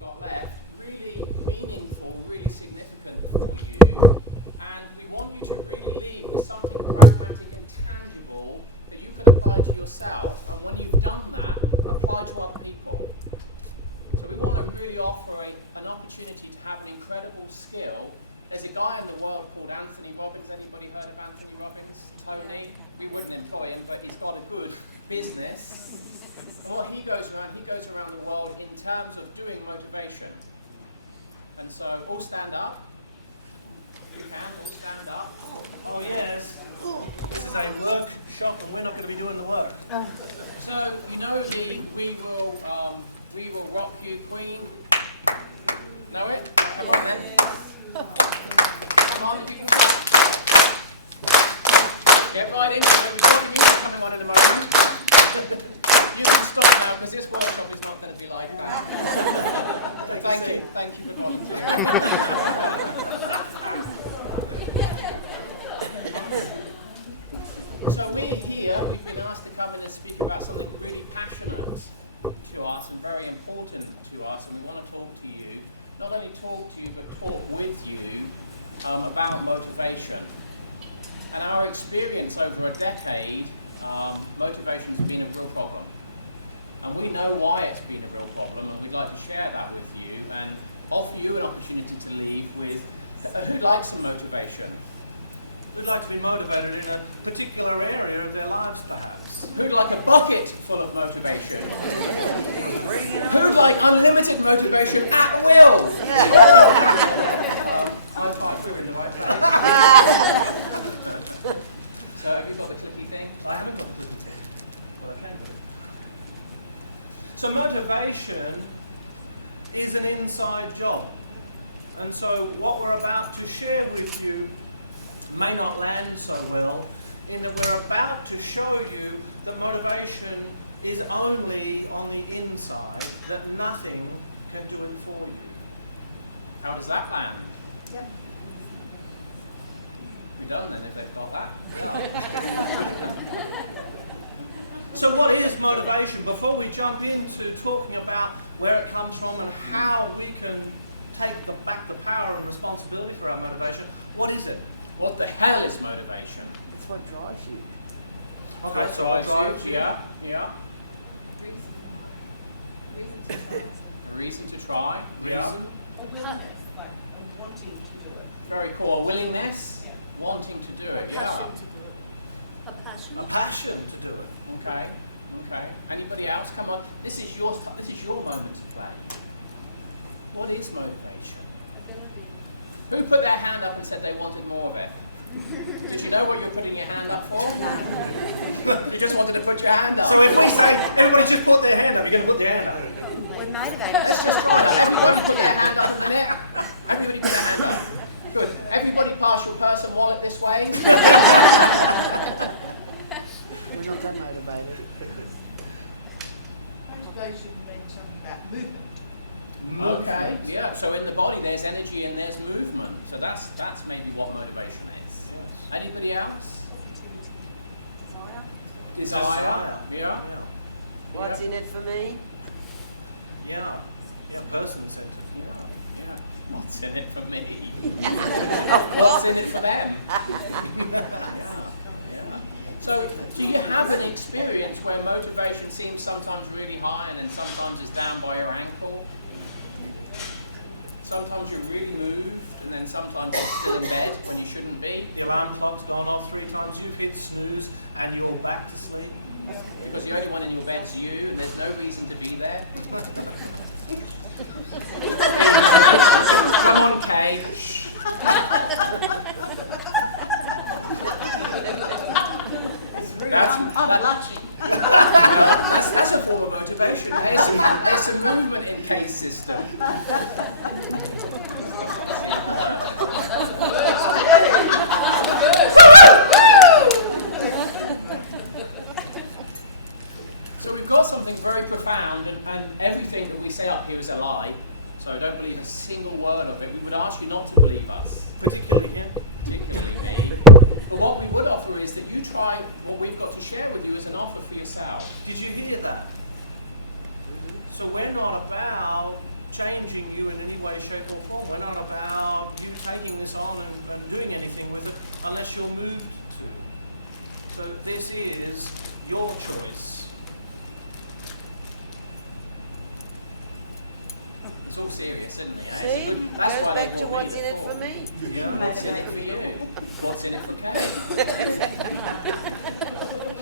you've got left really meaningful, really significant for you. And we want you to really leave with something pragmatic and tangible that you can apply to yourself. And when you've done that, apply to other people. So we want to really offer an opportunity to have an incredible skill. There's a guy in the world called Anthony Robbins. Anybody heard of Anthony Robbins? Tony? We wouldn't employ him, but he's got a good business. What he goes around the world in terms of doing motivation. And so, all stand up. If you can, all stand up. Oh yes. Say, look, shop, and we're not going to be doing the work. So, we know we will rock you, Queen. Know it? Yeah. Come on, people. Get right into it. We've got music coming on in a moment. You can stop now because this workshop is not going to be like that. Thank you for So we here, we've been asked to come in and speak about something really passionate to us and very important to us, and we want to talk to you, not only talk to you, but talk with you about motivation. And our experience over a decade, motivation has been a real problem. And we know why it's been a real problem, and we'd like to share that with you and offer you an opportunity to leave with who likes the motivation? Who'd like to be motivated in a particular area of their lives, perhaps? Who'd like a bucket full of motivation? Who'd like unlimited motivation at will? That's my children right now. So, have you got a cookie thing? I haven't got a cookie thing. Well, I can do. So motivation is an inside job. And so what we're about to share with you may not land so well, in that we're about to show you that motivation is only on the inside, that nothing can do it for you. How does that land? Yep. We're done then if they've got that. So what is motivation? Before we jump into talking about where it comes from and how we can take back the power and responsibility for our motivation, what is it? What the hell is motivation? It's what drives you. What drives you? Yeah. Reason to try. Yeah. A willingness, like wanting to do it. Very cool. A willingness. Yeah. Wanting to do A it. passion Yeah. to do it. A passion. A passion to do it. Okay. Anybody else? Come on. This is your stuff. This is your moment to play. What is motivation? Ability. Who put their hand up and said they wanted more of it? Did you know what you're putting your hand up for? You just wanted to put your hand up. So if we say, everybody just put their hand up, you can put their hand up. We're motivated. Good. Everybody pass your purse and wallet this way. We're not that motivated. Motivation means something about movement. Okay, yeah. So in the body there's energy and there's movement. So that's maybe what motivation is. Anybody else? Positivity. Desire. Desire. Yeah. What's in it for me? Yeah. What's in it for me? What's in it for them? So do you have an experience where motivation seems sometimes really high and then sometimes it's down by your ankle? Sometimes you really move and then sometimes you're still in bed when you shouldn't be. Your arm clocks one off 3 times, 2 big snooze, and you're back to sleep. Because the only one in your bed's you and there's no reason to be there. Okay. I'm lucky. That's a form of motivation. There's some movement in case system. So we've got something very profound, and everything that we say up here is a lie. So don't believe a single word of it. We would ask you not to believe us. Particularly me. But what we would offer is that you try what we've got to share with you as an offer for yourself. Did you hear that? So we're not about changing What's in it for me? What's in it for you? What's in it for Kate?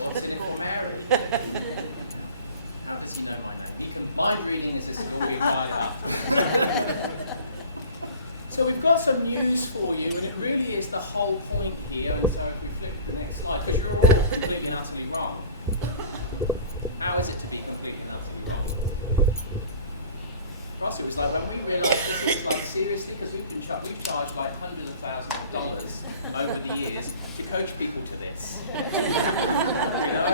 What's in it for Mary? How does he know my name? Mind reading is this all we tied up. So we've got some news for you, and it really is the whole point here. And so if we flip to the next slide, because you're all completely and utterly wrong. How is it to be completely and utterly wrong? Also, it was like when we realised this was like seriously, because we've charged like hundreds of thousands of dollars over the years to coach people to this. You know?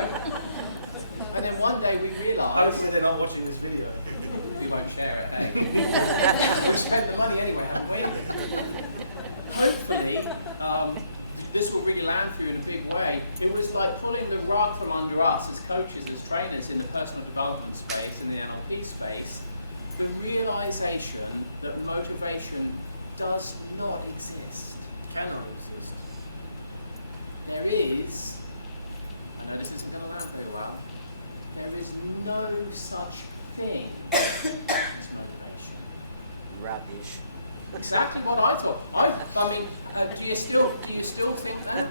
And then one day we realised. Hopefully they're not watching this video. We won't share it, eh? We spent the money anyway, haven't we? Hopefully, this will really land for you in a big way. It was like pulling the rug from under us as coaches, as trainers in the personal development space, in the NLP space, the realisation that motivation does not exist, cannot exist. There is, and this isn't going to matter very well, there is no such thing as motivation. Rubbish. Exactly what I thought. I mean, do you still think that?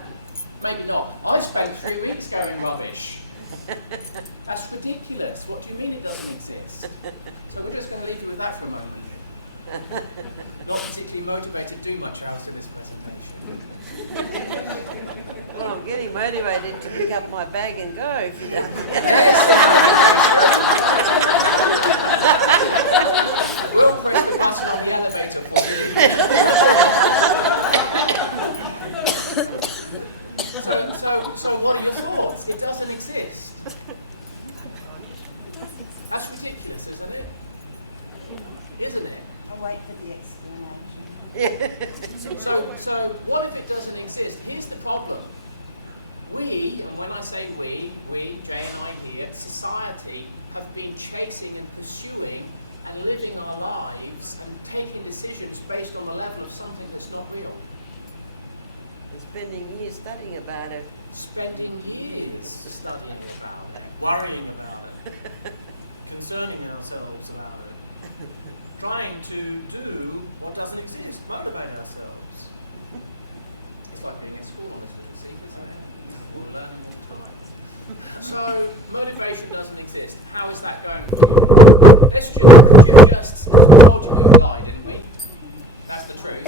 Maybe not. I spent 3 weeks going rubbish. That's ridiculous. What do you mean it doesn't exist? So we're just going to leave you with that for a moment. Not particularly motivated to do much else in this presentation. Well, I'm getting motivated to pick up my bag and go if you don't. So what are your thoughts? It doesn't exist. That's ridiculous, isn't it? Isn't it? I'll wait for the explanation. So what if it doesn't exist? Here's the problem. We, and when I say we, Jay and I here, society, have been chasing and pursuing and living our lives and taking decisions based on the level of something that's not real. Spending years studying about it. Spending years studying about it. Worrying about it. Concerning ourselves about it. Trying to do what doesn't exist. Motivate ourselves. It's like being a school. So, motivation doesn't exist. How is that going? Let's just told you a lie, didn't we? That's the truth.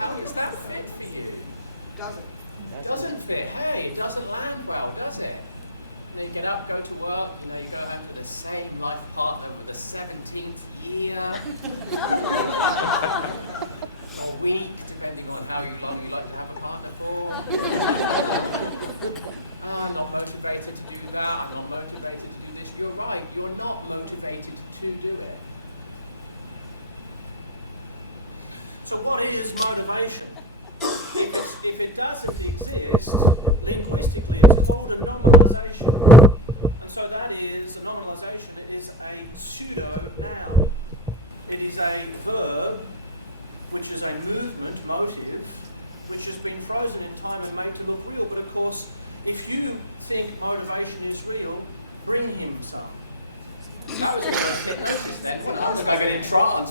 How is that fit for you? Doesn't fit. Hey, it doesn't land well, does it? They get up, go to work, and they go home with the same life partner for the 17th year. Or week, depending on how long you like to have a partner for. I'm not motivated to do that, I'm not motivated to do this. You're right, you're not motivated to do it. So what is motivation? If it doesn't exist, linguistically it's called a nominalization. And so that is, a nominalization is a pseudo-noun. It is a verb, which is a movement, motive, which has been frozen in time and made to look real. But of course, if you think motivation is real, bring him some. I was about to get in trance.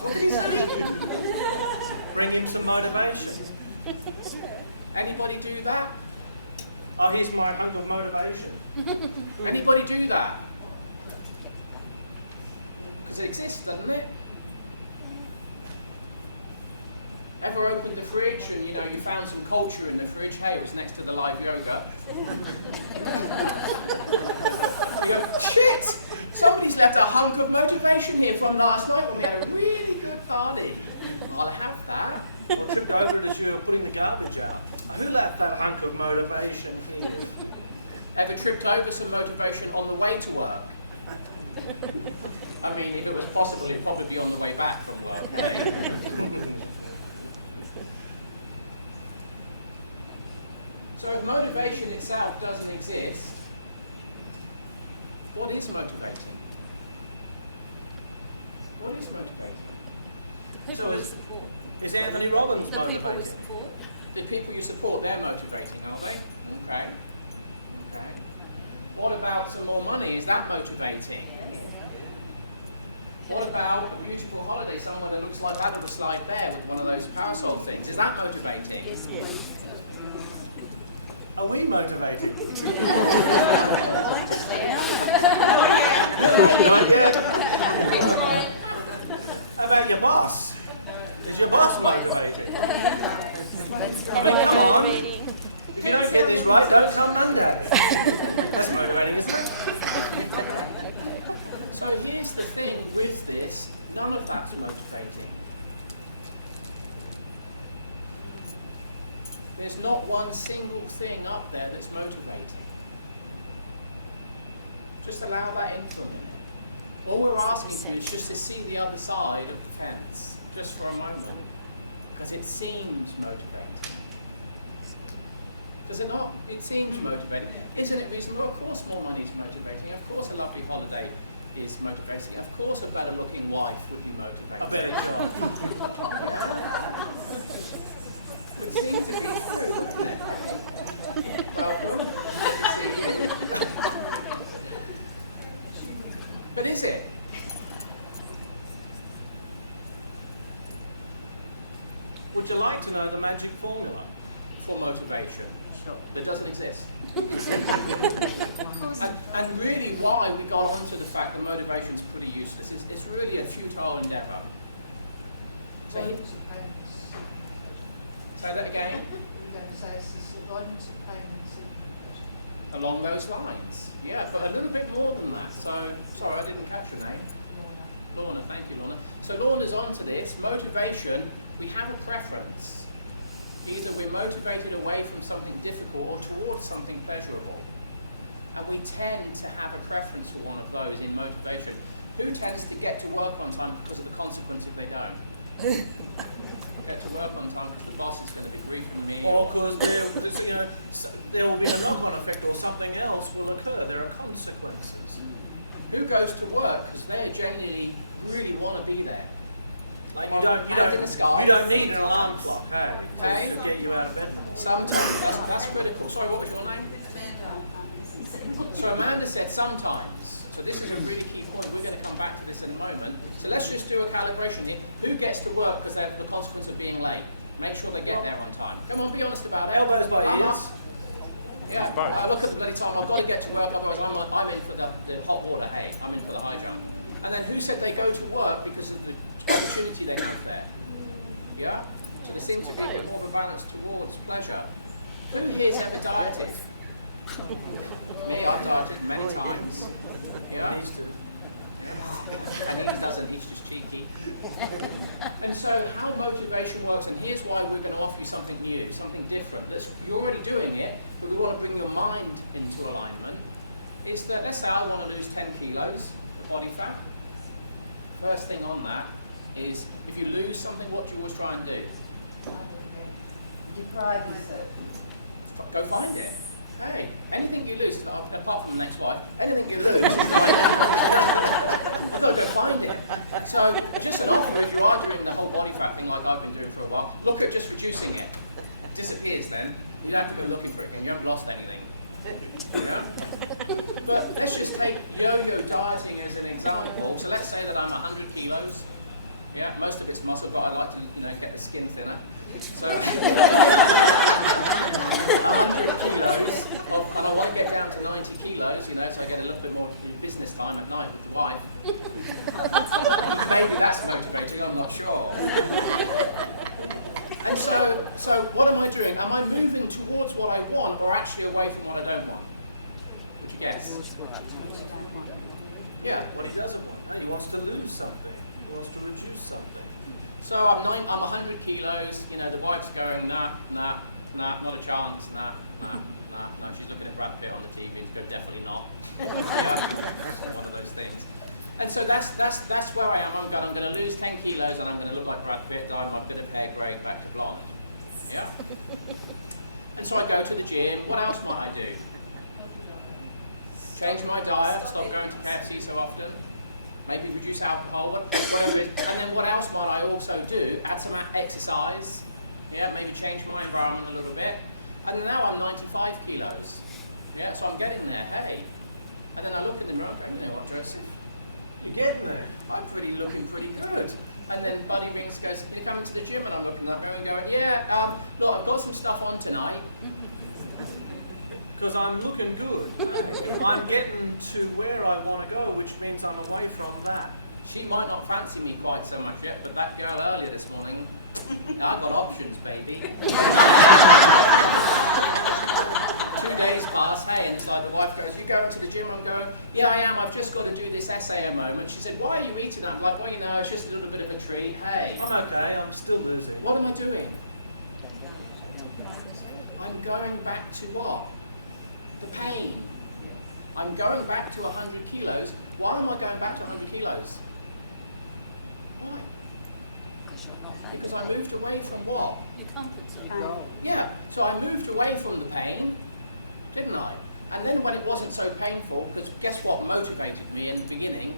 Bring him some motivation. Anybody do that? Oh, here's my hunger motivation. Anybody do that? Because it exists, doesn't it? Ever opened the fridge and you found some culture in the fridge? Hey, it was next to the live yoga. You go, shit! Somebody's left a hunk of motivation here from last night. We had a really good party. I'll have that. I took over as you were putting the garbage out. I knew that hunger of motivation here. Ever tripped over some motivation on the way to work? I mean, if it was possible, it'd probably be on the way back from work. So if motivation itself doesn't exist, what is motivation? What is motivation? The people we support. Is Anthony Robbins The people we motivated? support. The people you support, they're motivated, aren't they? Okay. What about some more money? Is that motivation? motivated? Well, actually, no. Keep trying. How about your boss? Is your boss motivated? Am I motivating? If you don't get this right, that's not Monday. That's motivating. So here's the thing with this, none of that's motivating. There's not one single thing up there that's motivating. Just allow that in for a minute. All we're asking for is just to see the other side of the fence, just for a moment, because it seems motivating. Does it not? It seems motivating. Isn't it reasonable? Of course more money is motivating. Of course a lovely holiday is motivating. Of course a better looking wife would be motivating. But is it? Would you like to know the magic formula for motivation? It doesn't exist. and really why we got onto the fact that motivation is pretty useless is it's really a futile endeavour. Avoidance of payments. Say that again. You're going to say it's this avoidance of payments. Along those lines. Yeah, but a little bit more than that. So, sorry, I didn't catch your name. Lorna, thank you, Lorna. So Lorna's onto this. Motivation, we have a preference. Either we're motivated away from something difficult or towards something pleasurable. And we tend to have a preference for one of those in motivation. Who tends to get to work on time because of the consequence if they don't? Get to work on time if the boss is going to be briefing me. Or because there will be a knock-on effect or something else will occur. There are consequences. Who goes to work because they genuinely really want to be there? You don't need an alarm clock to get you out of bed. That's really cool. Sorry, what was your name? So Amanda said sometimes, so this is a really key point, we're going to come back to this in a moment. So let's just do a calibration here. Who gets to work because they have the consequence of being late? Make sure they get there on time. Come on, be honest about it. Yeah, I look at the late time, I've got to get to work, I'm in for the hot water, hey, I'm in for the high jump. And then who said they go to work because of the opportunity they have there? Yeah? It seems to be more of a balance towards pleasure. So who here is dieting? Yeah, I dieted many times. Yeah? And he doesn't, he's just cheeky. And so how motivation works, and here's why we're going to offer you something new, something different. You're already doing it, but we want to bring your mind into alignment. It's that, let's say I want to lose 10 kilos of body fat. First thing on that is, if you lose something, what do you always try and do? Deprive myself. Go find it. Hey, anything you lose, apart from next wife, anything you lose, I've got to go find it. So, just imagine if you are doing the whole body fat thing like I've been doing for a while, look at just reducing it. It disappears then. You don't have to go looking for it, and you haven't lost anything. But let's just take yo-yo dieting as an example. So let's say that I'm 100 kilos. Yeah, most of it's muscle, but I like to get the skin thinner. So, I won't get down to 90 kilos, so I get a little bit more business time at night with the wife. Maybe that's motivating, I'm not sure. And so what am I doing? Am I moving towards what I want or actually away from what I don't want? Yes. Yeah, well, he doesn't. He wants to lose something. He wants to reduce something. So I'm 100 kilos, the wife's going, nah, not a chance, no, she's looking at Brad Pitt on the TV, but definitely not. One of those things. And so that's where I am. I'm going to lose 10 kilos and I'm going to look like Brad Pitt, dye my bit of hair grey and back to blonde. Yeah. And so I go to the gym. What else might I do? Change my diet, stop going to KFC so often. Maybe reduce alcohol, and then what else might I also do? Add some exercise, maybe change my environment a little bit. And then now I'm 95 kilos. Yeah, so I'm getting there, hey. And then I look at the mirror and go, what dress? You get me? I'm looking pretty good. And then Buddy Binks goes, you come to the gym? And I'm looking at that mirror and going, yeah, look, I've got some stuff on tonight. to where I want to go, which means I'm away from that. She might not fancy me quite so much yet, but that girl earlier this morning, I've got options, baby. 2 days pass, hey, and it's like the wife goes, you going to the gym? I'm going, yeah, I am, I've just got to do this essay a moment. She said, why are you eating that? I'm like, well, you know, it's just a little bit of a treat. Hey, I'm okay, I'm still losing. what am I doing? I'm going back to what? The pain. I'm going back to 100 kilos. Why am I going back to 100 kilos? Because you're not Because I motivated. moved away from what? Your comfort zone. Yeah, so I moved away from the pain, didn't I? And then when it wasn't so painful, because guess what motivated me in the beginning?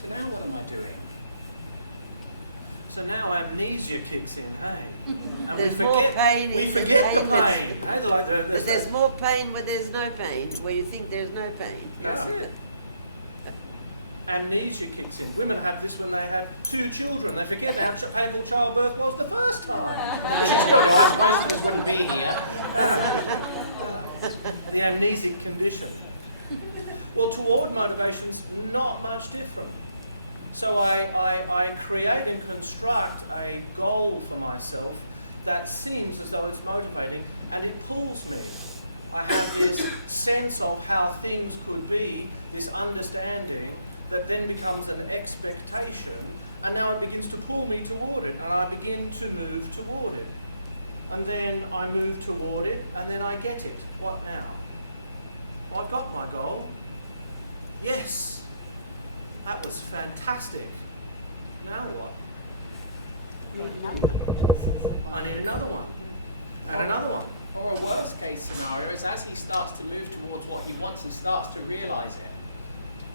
So now what am I doing? So now amnesia kicks in, hey? And There's we more forget- pain we in the forget pain. the pain. Hey, like But there's more pain where there's no pain, where you think there's no pain. No. Amnesia kicks in. Women have this when they have 2 children. They forget how painful childbirth was the first time. Wouldn't be here. The amnesic condition. Well, toward motivation's not much different. So I create and construct a goal for myself that seems as though it's motivating, and it pulls me. I have this sense of how things could be, this understanding, that then becomes an expectation, and now it begins to pull me toward it, and I begin to move toward it. And then I move toward it, and then I get it. What now? Well, I've got my goal. Yes, that was fantastic. Now what? I need another one. And another one. Or a worst case scenario is as he starts to move towards what he wants and starts to realise it,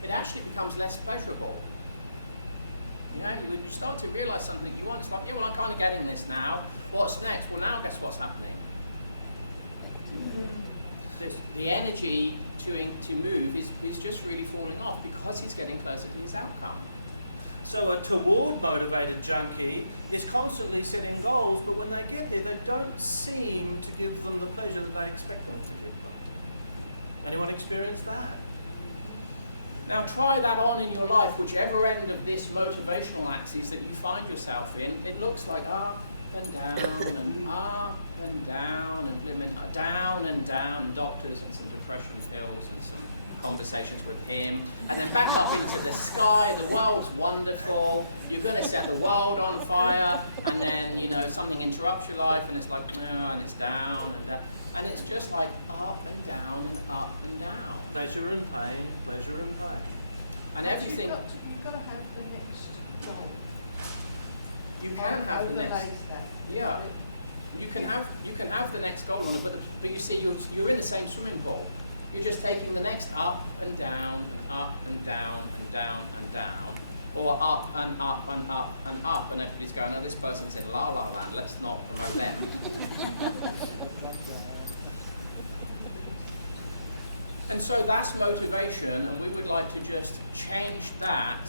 it actually becomes less pleasurable. You know, you start to realise something you want. It's like, yeah, well, I can't get in this now. What's next? Well, now guess what's happening? The energy to move is just really falling off because he's getting closer to his outcome. So a toward motivated junkie is constantly setting goals, but when they get there, they don't seem to give them the pleasure that they expect them to give them. Anyone experience that? Now try that on in your life, whichever end of this motivational axis that you find yourself in. It looks like up and down and up and down and down and down, doctors and some depression pills and some conversations with him, and then back up into the sky. The world's wonderful. You're going to set the world on fire, and then something interrupts your life, and it's like it's down and down, and it's just like up and down and up and down. Pleasure and pain, pleasure and pain. And But everything you've got to have the next goal. you can have the next. Overlays that. Yeah. You can have the next goal, but you see you're in the same swimming pool. You're just taking the next up and down and up and down and down and down, or up and up and up and up, and everybody's going, oh, this person said la la la, let's not promote them. And so that's motivation, and we would like to just change that.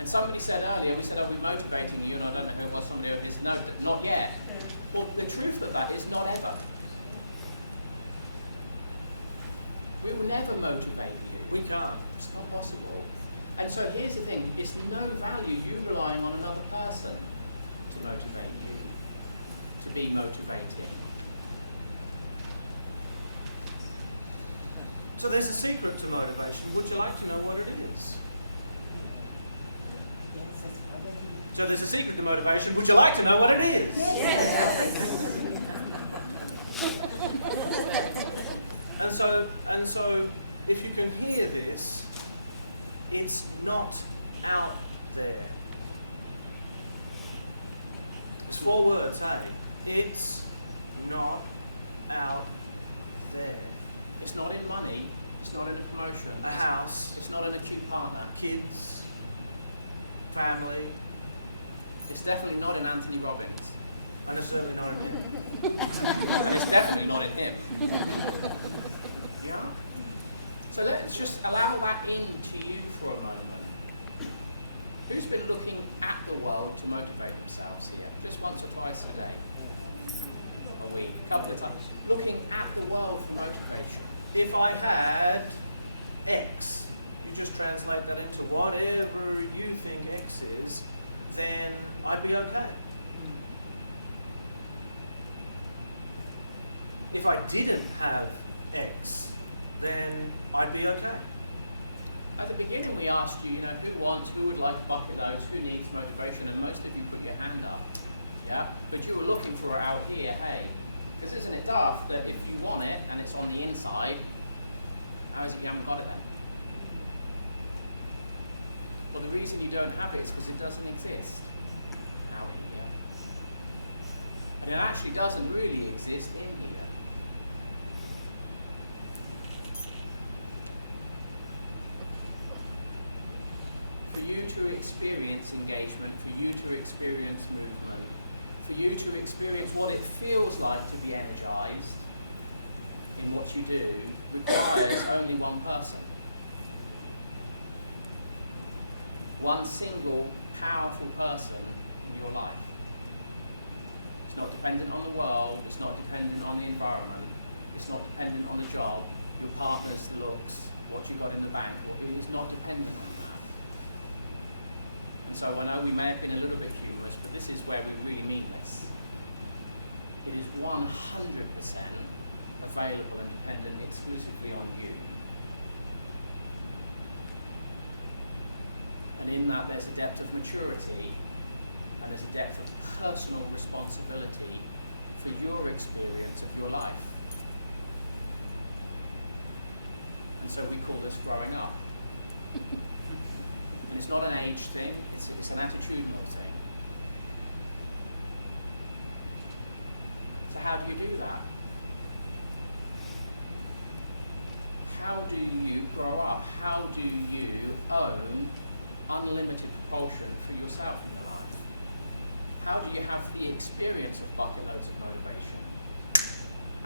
And somebody said earlier, we said, oh, we're motivating you, and I don't know if somebody over this knows it. Not yet. Well, the truth of that is not ever. We will never motivate you. We can't. It's not possible. And so here's the thing. It's no value you relying on another person to motivate you, to be motivating. So there's a secret to motivation. Would you like to know what it is? So there's a secret to motivation. Would you like to know what it is? Yes. And so, if you can hear this, it's not out there. It's 4 words, hey? It's not out there. It's not in money. It's not in a promotion. A house, It's not in a cheap partner. kids, Family. It's definitely not in Anthony Robbins. and a certain kind of It's definitely not in him. Yeah. So let's just allow that into you for a moment. Who's been looking at the world to motivate themselves here? Just once or twice a day. A week, a couple of times. Looking at the world for motivation. If I had didn't have X, then I'd be okay. At the beginning we asked you, who would like to bucket those, who needs motivation, and most of you put your hand up. Yeah? But you were looking for it out here, hey. Because isn't it daft that if you want it and it's on the inside, how is it going to got it? Well, the reason you don't have it is because it doesn't exist. How it gets. And it actually doesn't really exist in here. For you to experience engagement, for you to experience movement, for you to experience what it feels like to be energized in what you do, requires only one person. One single, powerful person in your life. It's not dependent on the world, it's not dependent on the environment, it's not dependent on the job, your partner's looks, what you got in the bank. It is not dependent on that. So I know we may have been a little bit humorous, but this is where we really mean this. It is 100% available and dependent exclusively on you. And in that there's a depth of maturity and there's a depth of personal responsibility for your experience of your life. And so we call this growing up. And it's not an age thing, it's an attitudinal thing. So how do you do that? How do you grow up? How do you own unlimited propulsion for yourself in your life? How do you have the experience of bucket-loads of motivation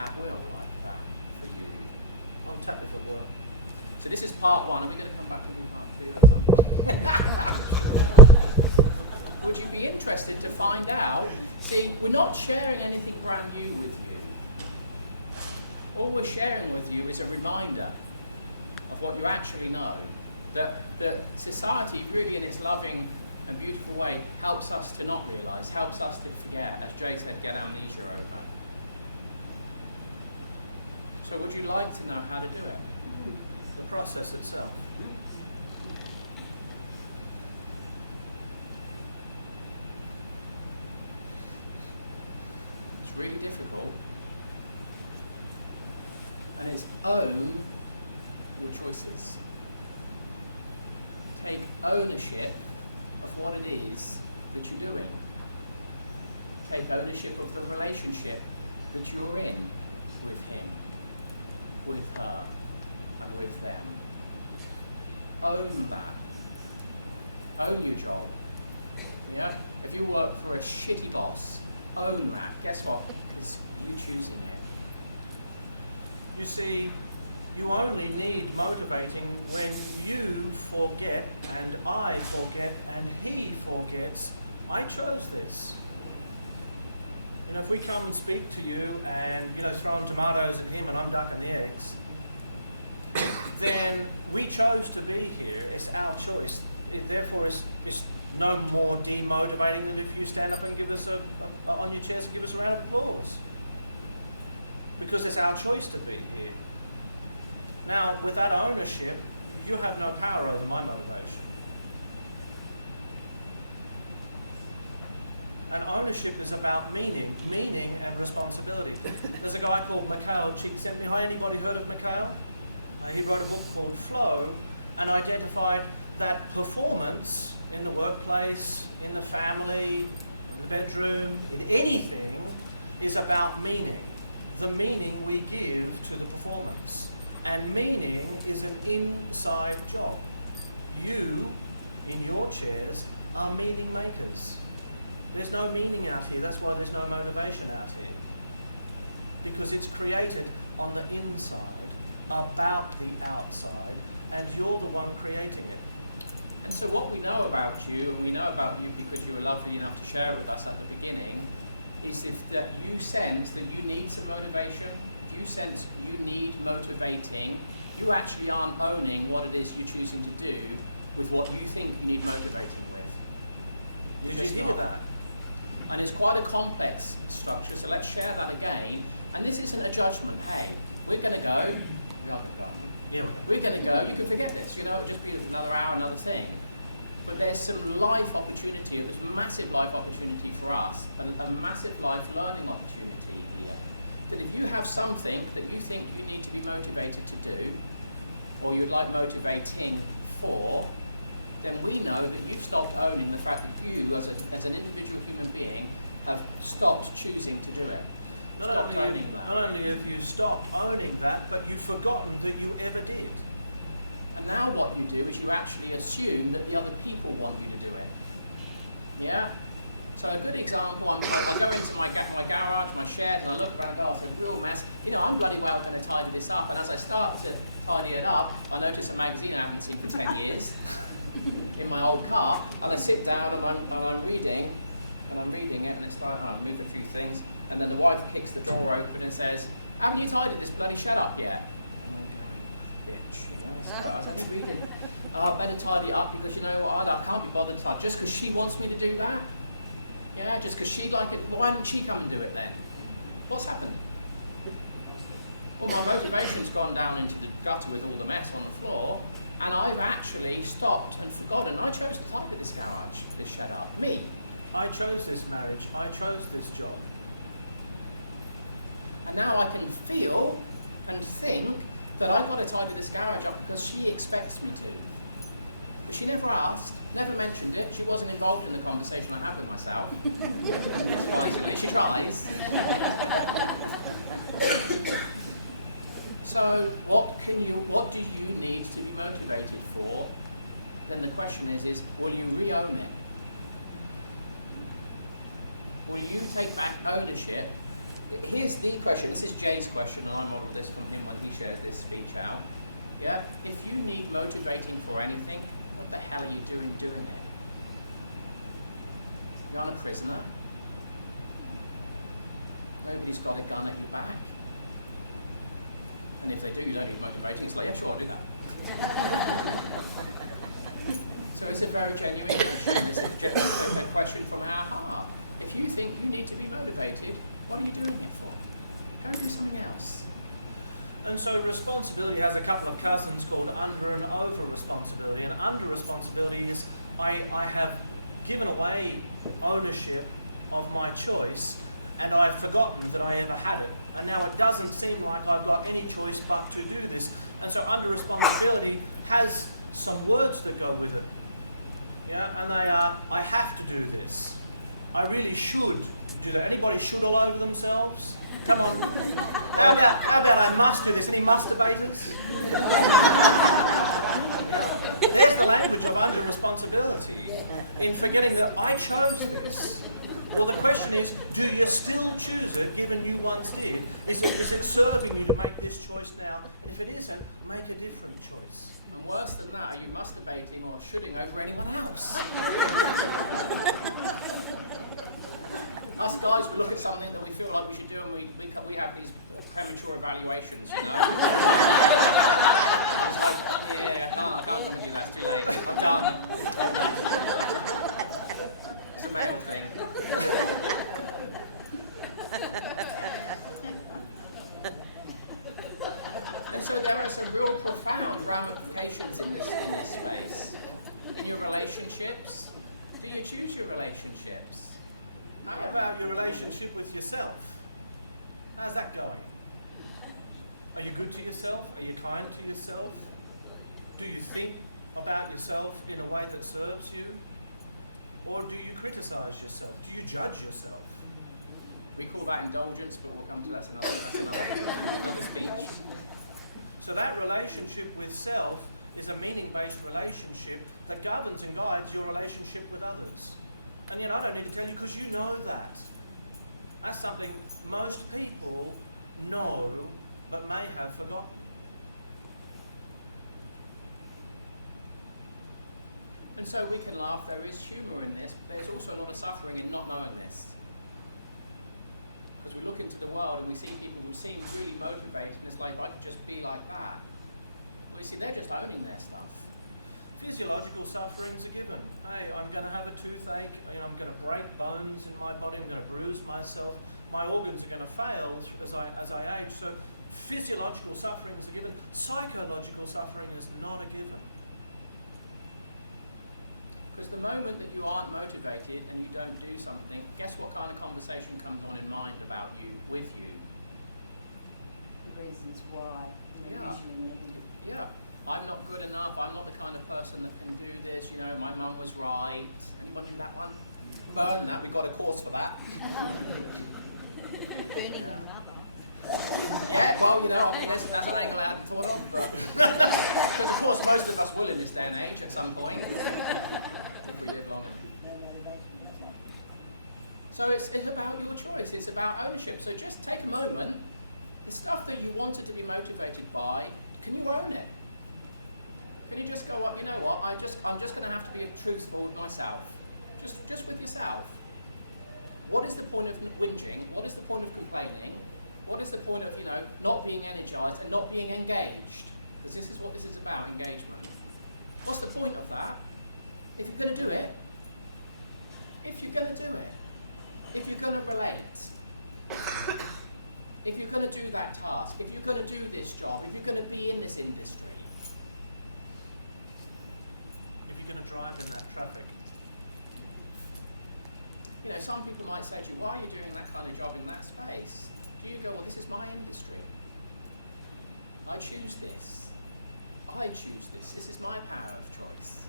at all like that? On technical work. So this is part one. You're going to come back Would you be interested to find out if we're not sharing anything brand new with you? All we're sharing with you is a reminder of what you actually know. That society, really in its loving and beautiful way, helps us to not realise, helps us to forget, as Jay said, get amnesia over. So would you like to know how to do it? The process itself. It's really difficult. And it's own your choices. Take ownership of what it is that you're doing. Take ownership of the relationship that you're in with him, with her, and with them. Own that. Own your job. Yeah? If you work for a shitty boss, own that. Guess what? It's you choosing it. You see, you only need motivating when you forget, and I forget, and he forgets, I chose this. And if we come and speak to you and, throw tomatoes at him and I'm ducking the eggs, then we chose to be here. It's our choice. It therefore is no more demotivating than if you stand up and give us on your chest, give us a round of applause. Because it's our choice to be here. Now, with that ownership, you have no power over my motivation. And ownership is about meaning and responsibility. There's a guy called Mikhail. Have anybody heard of Mikhail? He wrote a book called Flow and identified that performance in the workplace, in the family, bedroom, anything is about meaning. The meaning we give to the performance. And meaning is an inside job. You, in your chairs, are meaning makers. There's no meaning out here. That's why there's no motivation out here. Because it's created on the inside, about the outside, and you're the one creating it. And so what we know about you, and we know about you because you were lovely enough to share with us at the beginning, is that you sense that you need some motivation, you sense you need motivating, you actually aren't owning what it is you're choosing to do with what you think you need motivation with. You just feel that. And it's quite a complex structure, so let's share that again. And this isn't a judgment. or you'd like motivating for, then we know that you've stopped owning the fact that you, as an individual human being, have stopped choosing to do it. Stopped owning that. Not only have you stopped owning that, but you've forgotten that you ever did. And now what you do is you actually assume that the other people want you to do it. Yeah? So a good example, I go into my garage, my shed, and I look around, oh, it's a real mess. You know, I'm bloody well going to tidy this up. And as I start to tidy it up, I notice a magazine I haven't seen for 10 years in my old car, and I sit down and I'm reading it, and it's like, I move a few things, and then the wife kicks the door open and says, "Haven't you tidied this bloody shed up yet?" I better tidy it up because, you know what, I can't be bothered to, just because she wants me to do that. Yeah, just because she like it, why didn't she come and do it then? What's happened? Well, my motivation's gone down into the gutter with all the mess on the floor, and I've actually stopped and forgotten. I chose to tidy this garage, this shed up. Me. I chose this marriage. I chose this job. And now I can feel and think that I want to tidy this garage up because she expects me to. But she never asked, never mentioned it. She wasn't involved in the conversation I had with myself. She tries. So what do you need to be motivated for? Then the question is will you re-own it? Will you take back ownership? Here's the question, this is Jay's question, and I'm on this from him when he shares this speech out. Yeah? If you need motivating for anything, what the hell are you doing it? Run a prisoner. Nobody's got a gun at your back. And if they do, you don't need motivation, it's like, sure, do that. So it's a very genuine question. It's a question from our heart. If you think you need to be motivated, what are you doing it for? Go do something else. And so responsibility has a couple of cousins called under and over responsibility. And under responsibility is I have given away ownership of my choice, and I've forgotten that I ever had it. And now it doesn't seem like I've got any choice but to do this. And so under responsibility has some words that go with it. Yeah, and they are, I have to do this. I really should do that. Anybody should all over themselves? Come on. How about I must do this? Any musturbators? There's the language of under responsibility. In forgetting that I chose this. Well, the question is, do you still choose it, given you once did? Is it serving you to make this choice now? If it isn't, make a different choice. Worse than that, you masturbating or shooting over anyone else. Us guys will look at something that we feel like we should do, and we have these premature evaluations. So we can laugh, there is humour in this, but there's also a lot of suffering in not knowing this. Because we look into the world and we see people who seem really motivated, and it's like, I could just be like that. We see they're just owning their stuff. Physiological suffering is a given. Hey, I'm going to have a toothache, I'm going to break bones in my body, I'm going to bruise myself, my organs are going to fail as I age. So physiological suffering is a given. Psychological suffering is not a given. The moment that you aren't motivated and you don't do something, guess what kind of conversation comes on in mind about you, with you? The reasons why, and the reason you need. Yeah. I'm right. You want to do that one? Learn that. We've got a course for that. Oh, good. Burning your mother. Yeah, well, you know, I'm finding that thing loud for them. Of course, most of us will in this day and age at some point. So it's about your choice. It's about ownership. So just take a moment. The stuff that you wanted to be motivated by, can you own it? Can you just go, well, you know what? I'm just going to have to be truthful with myself. Just with yourself. What is the point of whinging? What is the point of complaining? What is the point of, not being energized and not being engaged? Because this is what this is about, engagement. What's the point of that? If you're going to do it, if you're going to do it, if you're going to relate, if you're going to do that task, if you're going to do this job, if you're going to be in this industry, If you're going to drive in that traffic. some people might say to you, why are you doing that kind of job in that space? You go, well, this is my industry. I choose this. I choose this. This is my power of choice.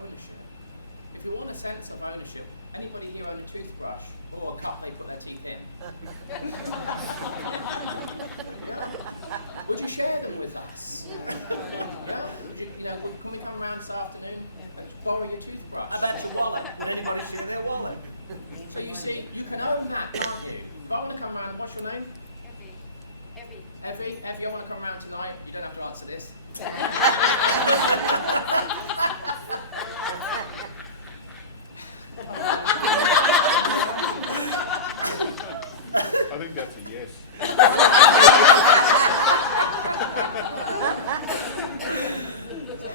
Ownership. If you want a sense of ownership, anybody here own a toothbrush or a cup they put their teeth in? Would you share them with us? Can we come around this afternoon? Borrow your toothbrush. Would anybody see their wallet? So you see, you can own that, can't you? If I want to come around, what's your name? Evie. Evie, I want to come around tonight. You don't have to answer this. I think that's a yes.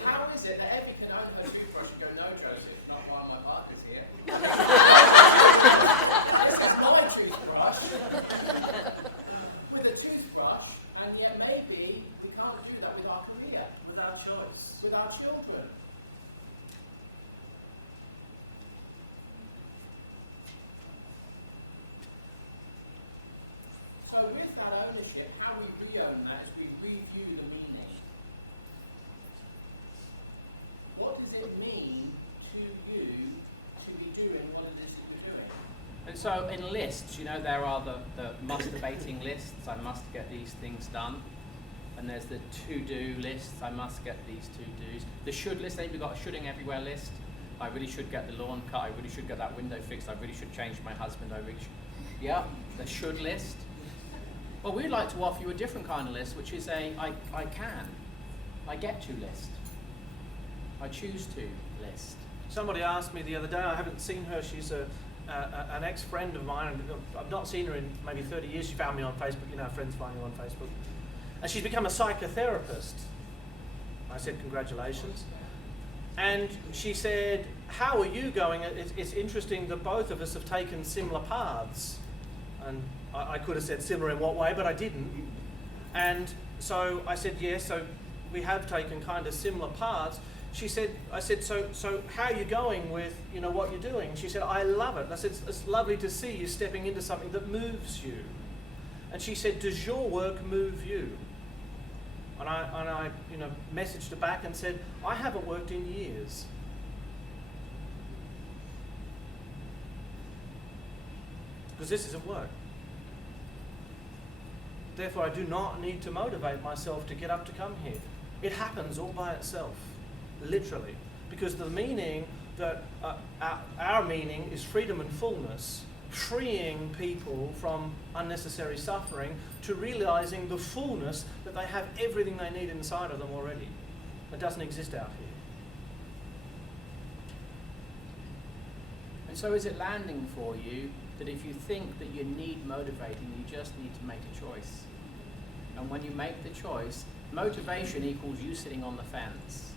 How is it that Evie can own her toothbrush and go, no, Joseph, not while my partner's here? This is my toothbrush. With a toothbrush, and yet maybe we can't do that with our career, With our choice. with our children. So with that ownership, how we re-own that is we review the meaning. What does it mean to you to be doing what it is that you're doing? And so in lists, there are the musturbating lists, I must get these things done. And there's the to-do lists, I must get these to-dos. The should list, we've got a shoulding everywhere list. I really should get the lawn cut, I really should get that window fixed, I really should change my husband, I really should. Yeah, the should list. Well, we'd like to offer you a different kind of list, which is a I can, I get to list. I choose to list. Somebody asked me the other day, I haven't seen her, she's an ex-friend of mine, and I've not seen her in maybe 30 years. She found me on Facebook, friends find you on Facebook. And she's become a psychotherapist. I said, congratulations. And she said, how are you going? It's interesting that both of us have taken similar paths. And I could have said similar in what way, but I didn't. And so I said, yes, so we have taken kind of similar paths. I said, so how are you going with, what you're doing? She said, I love it. And I said, it's lovely to see you stepping into something that moves you. And she said, does your work move you? And I messaged her back and said, I haven't worked in years. Because this isn't work. Therefore, I do not need to motivate myself to get up to come here. It happens all by itself, literally. Because the meaning that our meaning is freedom and fullness, freeing people from unnecessary suffering to realizing the fullness that they have everything they need inside of them already. It doesn't exist out here. And so is it landing for you that if you think that you need motivating, you just need to make a choice? And when you make the choice, motivation equals you sitting on the fence.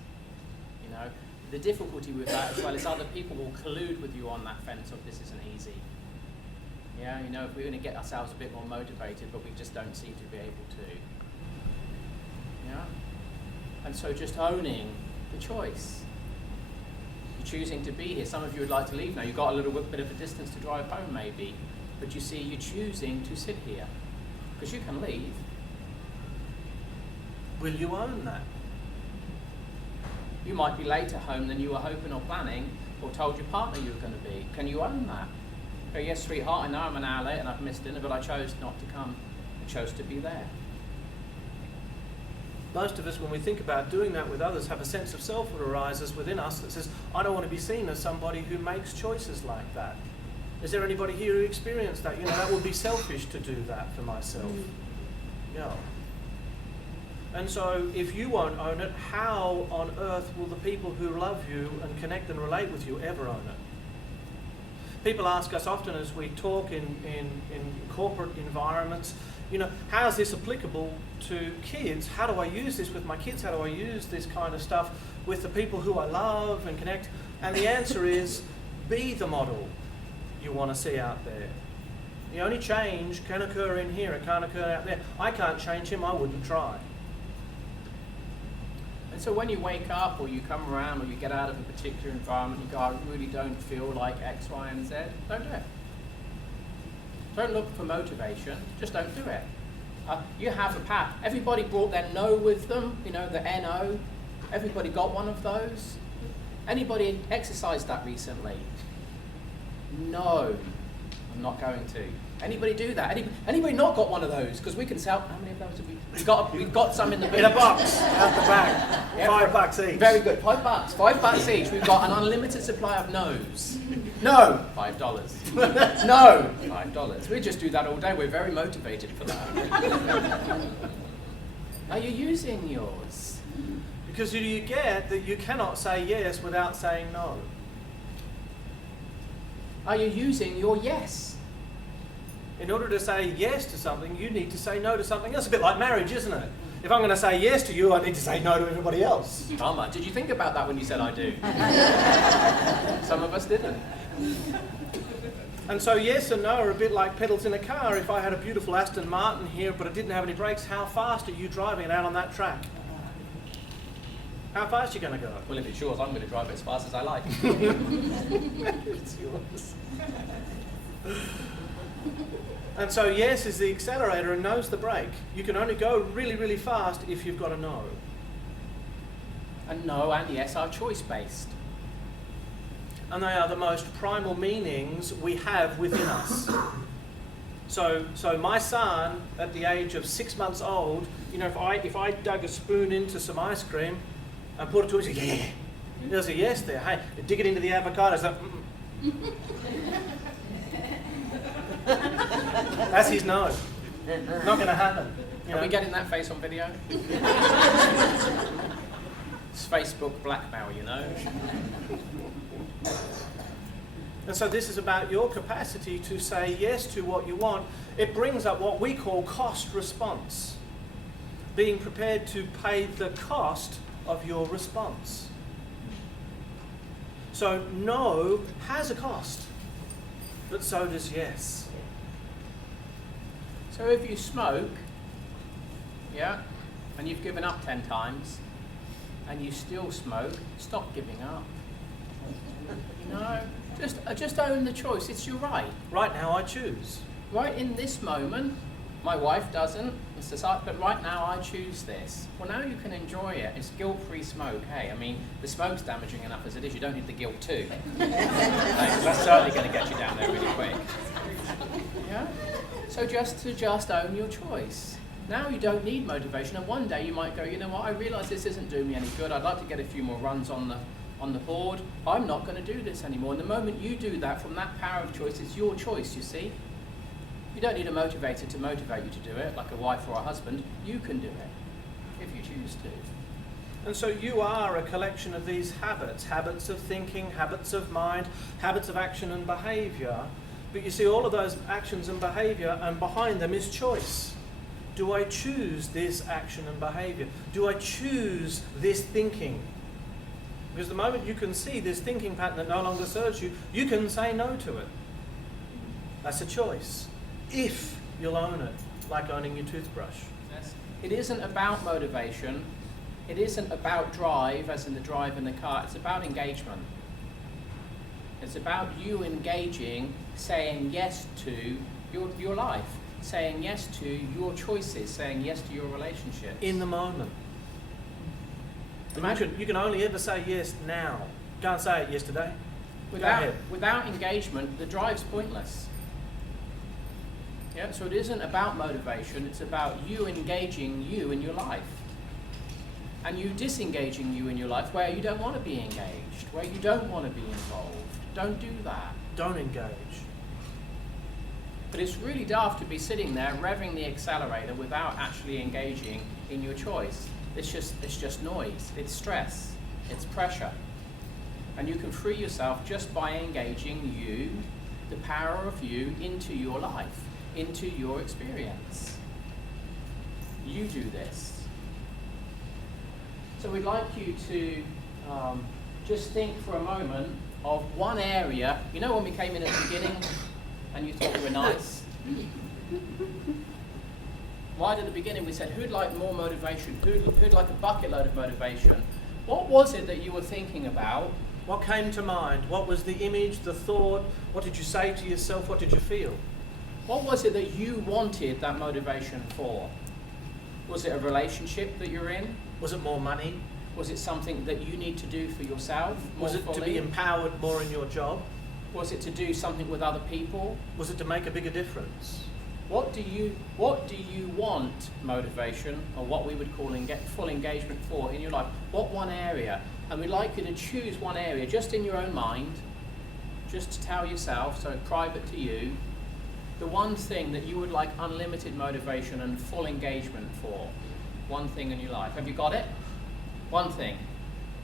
The difficulty with that as well is other people will collude with you on that fence of this isn't easy. Yeah, if we're going to get ourselves a bit more motivated, but we just don't seem to be able to. Yeah? And so just owning the choice. You're choosing to be here. Some of you would like to leave now. You've got a little bit of a distance to drive home maybe. But you see, you're choosing to sit here. Because you can leave. Will you own that? You might be later home than you were hoping or planning, or told your partner you were going to be. Can you own that? Oh, yes, sweetheart, I know I'm an hour late and I've missed dinner, but I chose not to come. I chose to be there. Most of us, when we think about doing that with others, have a sense of self that arises within us that says, I don't want to be seen as somebody who makes choices like that. Is there anybody here who experienced that? You know, that would be selfish to do that for myself. Yeah. And so if you won't own it, how on earth will the people who love you and connect and relate with you ever own it? People ask us often as we talk in corporate environments, you know, how is this applicable to kids? How do I use this with my kids? How do I use this kind of stuff with the people who I love and connect? And the answer is, be the model you want to see out there. The only change can occur in here, it can't occur out there. I can't change him, I wouldn't try. And so when you wake up or you come around or you get out of a particular environment, you go, I really don't feel like X, Y, and Z, don't do it. Don't look for motivation, just don't do it. You have a path. Everybody brought their no with them, you know, the NO. Everybody got one of those. Anybody exercised that recently? No, I'm not going to. Anybody do that? Anybody not got one of those? Because we can sell. How many of those have we? We've got some in the In a box, out the back. Yeah, $5 each. Very good. $5. $5 each. We've got an unlimited supply of no's. No. $5. No. $5. We just do that all day. We're very motivated for that. Are you using yours? Because do you get that you cannot say yes without saying no? Are you using your yes? In order to say yes to something, you need to say no to something else. A bit like marriage, isn't it? If I'm going to say yes to you, I need to say no to everybody else. Mama, did you think about that when you said I do? Some of us didn't. And so yes and no are a bit like pedals in a car. If I had a beautiful Aston Martin here, but it didn't have any brakes, how fast are you driving it out on that track? How fast are you going to go? Well, if it's yours, I'm going to drive it as fast as I like. It's yours. And so yes is the accelerator and no's the brake. You can only go really, really fast if you've got a no. And no and yes are choice-based. And they are the most primal meanings we have within us. So my son, at the age of 6 months old, you know, if I dug a spoon into some ice cream and put it to him, he'd say, yeah. There's a yes there. Hey, dig it into the avocado. So, that's his no. Not going to happen. Are we getting that face on video? It's Facebook blackmail, you know. And so this is about your capacity to say yes to what you want. It brings up what we call cost response. Being prepared to pay the cost of your response. So no has a cost, but so does yes. So if you smoke, yeah, and you've given up 10 times, and you still smoke, stop giving up. You know, just own the choice. It's your right. Right now I choose. Right in this moment, my wife doesn't, but right now I choose this. Well, now you can enjoy it. It's guilt-free smoke. Hey, I mean, the smoke's damaging enough as it is. You don't need the guilt too. That's certainly going to get you down there really quick. Yeah. So just own your choice. Now you don't need motivation, and one day you might go, you know what? I realise this isn't doing me any good. I'd like to get a few more runs on the board. I'm not going to do this anymore. And the moment you do that, from that power of choice, it's your choice. You see. You don't need a motivator to motivate you to do it, like a wife or a husband. You can do it, if you choose to. And so you are a collection of these habits of thinking, habits of mind, habits of action and behaviour. But you see, all of those actions and behaviour, and behind them is choice. Do I choose this action and behaviour? Do I choose this thinking? Because the moment you can see this thinking pattern that no longer serves you, you can say no to it. That's a choice. If you'll own it, like owning your toothbrush. Yes. It isn't about motivation. It isn't about drive, as in the drive in the car. It's about engagement. It's about you engaging, saying yes to your life, saying yes to your choices, saying yes to your relationship. In the moment. And you can only ever say yes now. Can't say it yesterday. Go ahead. Without engagement, the drive's pointless. Yeah, so it isn't about motivation, it's about you engaging you in your life. And you disengaging you in your life where you don't want to be engaged, where you don't want to be involved. Don't do that. Don't engage. But it's really daft to be sitting there revving the accelerator without actually engaging in your choice. It's just noise, it's stress, it's pressure. And you can free yourself just by engaging you, the power of you, into your life, into your experience. You do this. So we'd like you to just think for a moment of one area. You know when we came in at the beginning and you thought we were nice? Right at the beginning we said, who'd like more motivation? Who'd like a bucket load of motivation? What was it that you were thinking about? What came to mind? What was the image, the thought? What did you say to yourself? What did you feel? What was it that you wanted that motivation for? Was it a relationship that you're in? Was it more money? Was it something that you need to do for yourself? Was it to be empowered more in your job? Was it to do something with other people? Was it to make a bigger difference? What do you want motivation, or what we would call full engagement for in your life? What one area? And we'd like you to choose one area just in your own mind, just to tell yourself, so private to you, the one thing that you would like unlimited motivation and full engagement for. One thing in your life. Have you got it? One thing.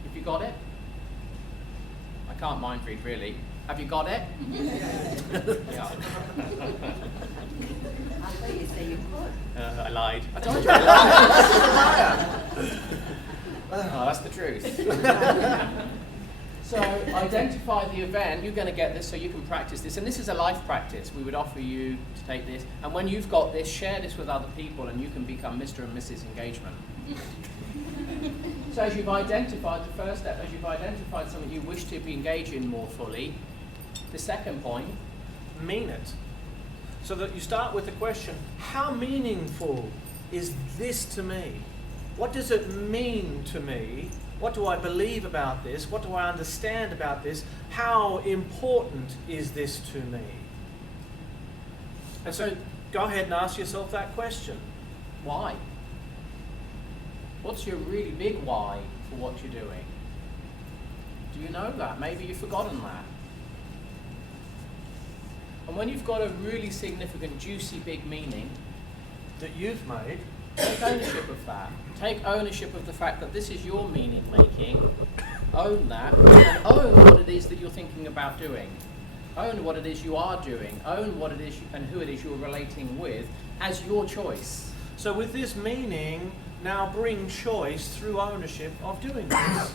Have you got it? I can't mind read really. Have you got it? Yeah. I thought you said you could. I lied. I told you I lied. Oh, that's the truth. So identify the event. You're going to get this so you can practice this. And this is a life practice. We would offer you to take this. And when you've got this, share this with other people and you can become Mr. and Mrs. Engagement. So as you've identified the first step, as you've identified something you wish to be engaged in more fully, the second point, mean it. So that you start with the question, how meaningful is this to me? What does it mean to me? What do I believe about this? What do I understand about this? How important is this to me? And so go ahead and ask yourself that question. why? What's your really big why for what you're doing? Do you know that? Maybe you've forgotten that. And when you've got a really significant, juicy, big meaning That you've made. take ownership of that. Take ownership of the fact that this is your meaning making. Own that, and own what it is that you're thinking about doing. Own what it is you are doing. Own what it is and who it is you're relating with as your choice. So with this meaning, now bring choice through ownership of doing this.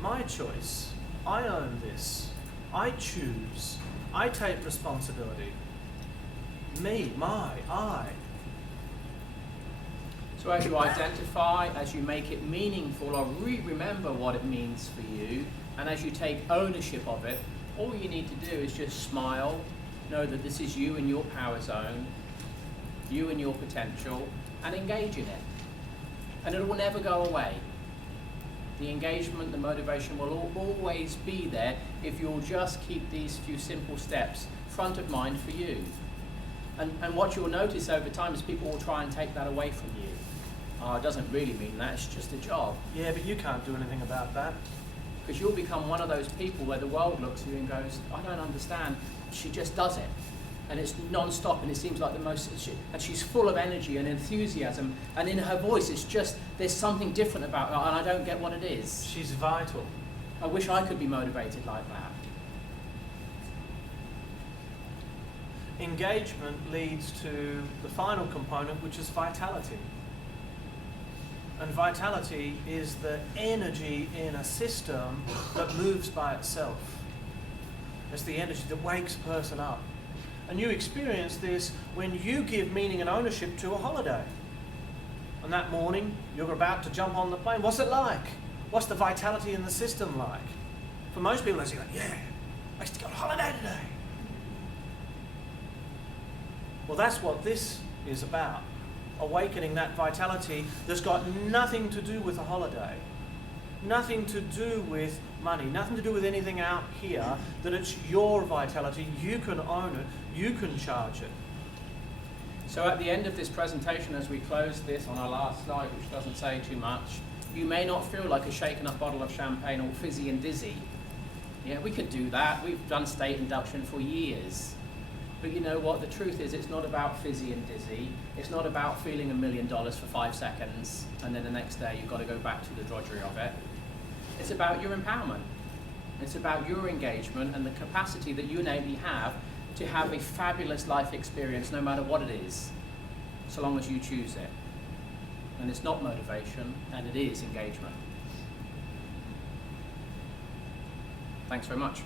My choice. I own this. I choose. I take responsibility. Me, my, I. So as you identify, as you make it meaningful, or remember what it means for you, and as you take ownership of it, all you need to do is just smile, know that this is you in your power zone, you in your potential, and engage in it. And it will never go away. The engagement, the motivation will always be there if you'll just keep these few simple steps front of mind for you. And what you'll notice over time is people will try and take that away from you. Oh, it doesn't really mean that, it's just a job. Yeah, but you can't do anything about that. Because you'll become one of those people where the world looks at you and goes, I don't understand, she just does it. And it's non-stop and it seems like the most, and she's full of energy and enthusiasm, and in her voice it's just, there's something different about her and I don't get what it is. She's vital. I wish I could be motivated like that. Engagement leads to the final component, which is vitality. And vitality is the energy in a system that moves by itself. It's the energy that wakes a person up. And you experience this when you give meaning and ownership to a holiday. And that morning, you're about to jump on the plane. What's it like? What's the vitality in the system like? For most people, they say, yeah, I used to go on holiday today. Well, that's what this is about. Awakening that vitality that's got nothing to do with a holiday. nothing to do with money, nothing to do with anything out here, that it's your vitality, you can own it, you can charge it. So at the end of this presentation, as we close this on our last slide, which doesn't say too much, you may not feel like a shaken up bottle of champagne all fizzy and dizzy. Yeah, we could do that. We've done state induction for years. But you know what? The truth is, it's not about fizzy and dizzy. It's not about feeling $1 million for 5 seconds and then the next day you've got to go back to the drudgery of it. It's about your empowerment. It's about your engagement and the capacity that you innately have to have a fabulous life experience no matter what it is, so long as you choose it. And it's not motivation, and it is engagement. Thanks very much.